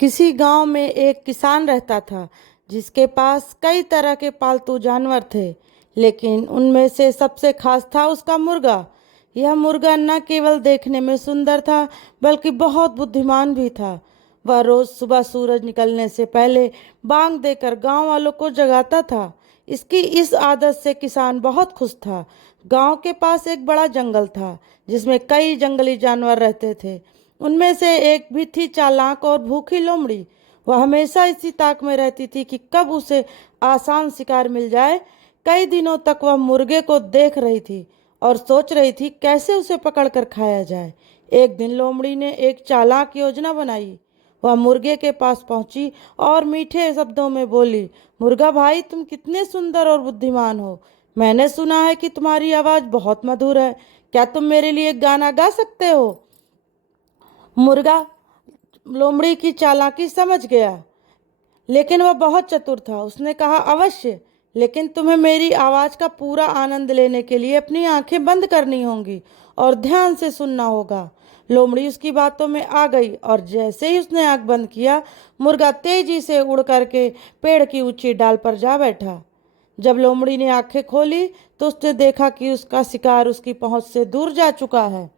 किसी गांव में एक किसान रहता था जिसके पास कई तरह के पालतू जानवर थे। लेकिन उनमें से सबसे खास था उसका मुर्गा। यह मुर्गा न केवल देखने में सुंदर था बल्कि बहुत बुद्धिमान भी था। वह रोज सुबह सूरज निकलने से पहले बांग देकर गांव वालों को जगाता था। इसकी इस आदत से किसान बहुत खुश था। गांव के पास एक बड़ा जंगल था जिसमें कई जंगली जानवर रहते थे। उनमें से एक भी थी चालाक और भूखी लोमड़ी। वह हमेशा इसी ताक में रहती थी कि कब उसे आसान शिकार मिल जाए। कई दिनों तक वह मुर्गे को देख रही थी और सोच रही थी कैसे उसे पकड़कर खाया जाए। एक दिन लोमड़ी ने एक चालाक योजना बनाई। वह मुर्गे के पास पहुंची और मीठे शब्दों में बोली, मुर्गा भाई, तुम कितने सुंदर और बुद्धिमान हो। मैंने सुना है कि तुम्हारी आवाज़ बहुत मधुर है। क्या तुम मेरे लिए एक गाना गा सकते हो? मुर्गा लोमड़ी की चालाकी समझ गया, लेकिन वह बहुत चतुर था। उसने कहा, अवश्य, लेकिन तुम्हें मेरी आवाज़ का पूरा आनंद लेने के लिए अपनी आंखें बंद करनी होंगी और ध्यान से सुनना होगा। लोमड़ी उसकी बातों में आ गई और जैसे ही उसने आंख बंद किया, मुर्गा तेजी से उड़ करके पेड़ की ऊंची डाल पर जा बैठा। जब लोमड़ी ने आंखें खोली तो उसने देखा कि उसका शिकार उसकी पहुंच से दूर जा चुका है।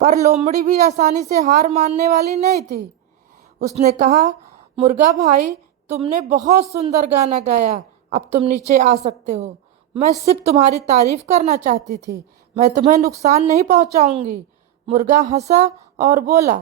पर लोमड़ी भी आसानी से हार मानने वाली नहीं थी। उसने कहा, मुर्गा भाई, तुमने बहुत सुंदर गाना गाया। अब तुम नीचे आ सकते हो। मैं सिर्फ तुम्हारी तारीफ करना चाहती थी। मैं तुम्हें नुकसान नहीं पहुंचाऊंगी। मुर्गा हंसा और बोला,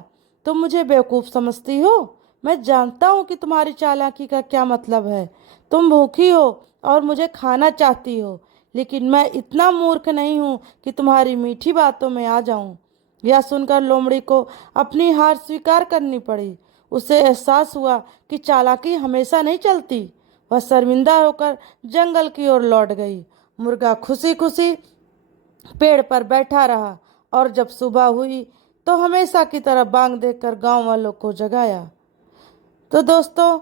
तुम मुझे बेवकूफ़ समझती हो? मैं जानता हूँ कि तुम्हारी चालाकी का क्या मतलब है। तुम भूखी हो और मुझे खाना चाहती हो, लेकिन मैं इतना मूर्ख नहीं हूँ कि तुम्हारी मीठी बातों में आ जाऊँ। यह सुनकर लोमड़ी को अपनी हार स्वीकार करनी पड़ी। उसे एहसास हुआ कि चालाकी हमेशा नहीं चलती। वह शर्मिंदा होकर जंगल की ओर लौट गई। मुर्गा खुशी खुशी पेड़ पर बैठा रहा और जब सुबह हुई तो हमेशा की तरह बांग देकर गांव वालों को जगाया। तो दोस्तों,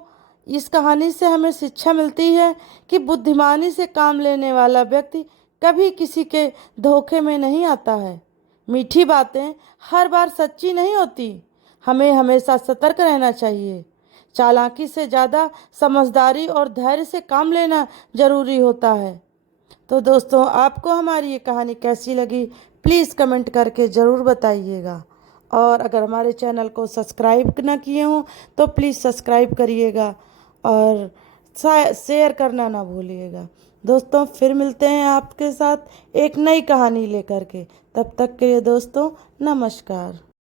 इस कहानी से हमें शिक्षा मिलती है कि बुद्धिमानी से काम लेने वाला व्यक्ति कभी किसी के धोखे में नहीं आता है। मीठी बातें हर बार सच्ची नहीं होती। हमें हमेशा सतर्क रहना चाहिए। चालाकी से ज़्यादा समझदारी और धैर्य से काम लेना जरूरी होता है। तो दोस्तों, आपको हमारी ये कहानी कैसी लगी, प्लीज़ कमेंट करके ज़रूर बताइएगा। और अगर हमारे चैनल को सब्सक्राइब ना किए हों तो प्लीज़ सब्सक्राइब करिएगा और शेयर करना ना भूलिएगा। दोस्तों, फिर मिलते हैं आपके साथ एक नई कहानी लेकर के। तब तक के लिए दोस्तों, नमस्कार।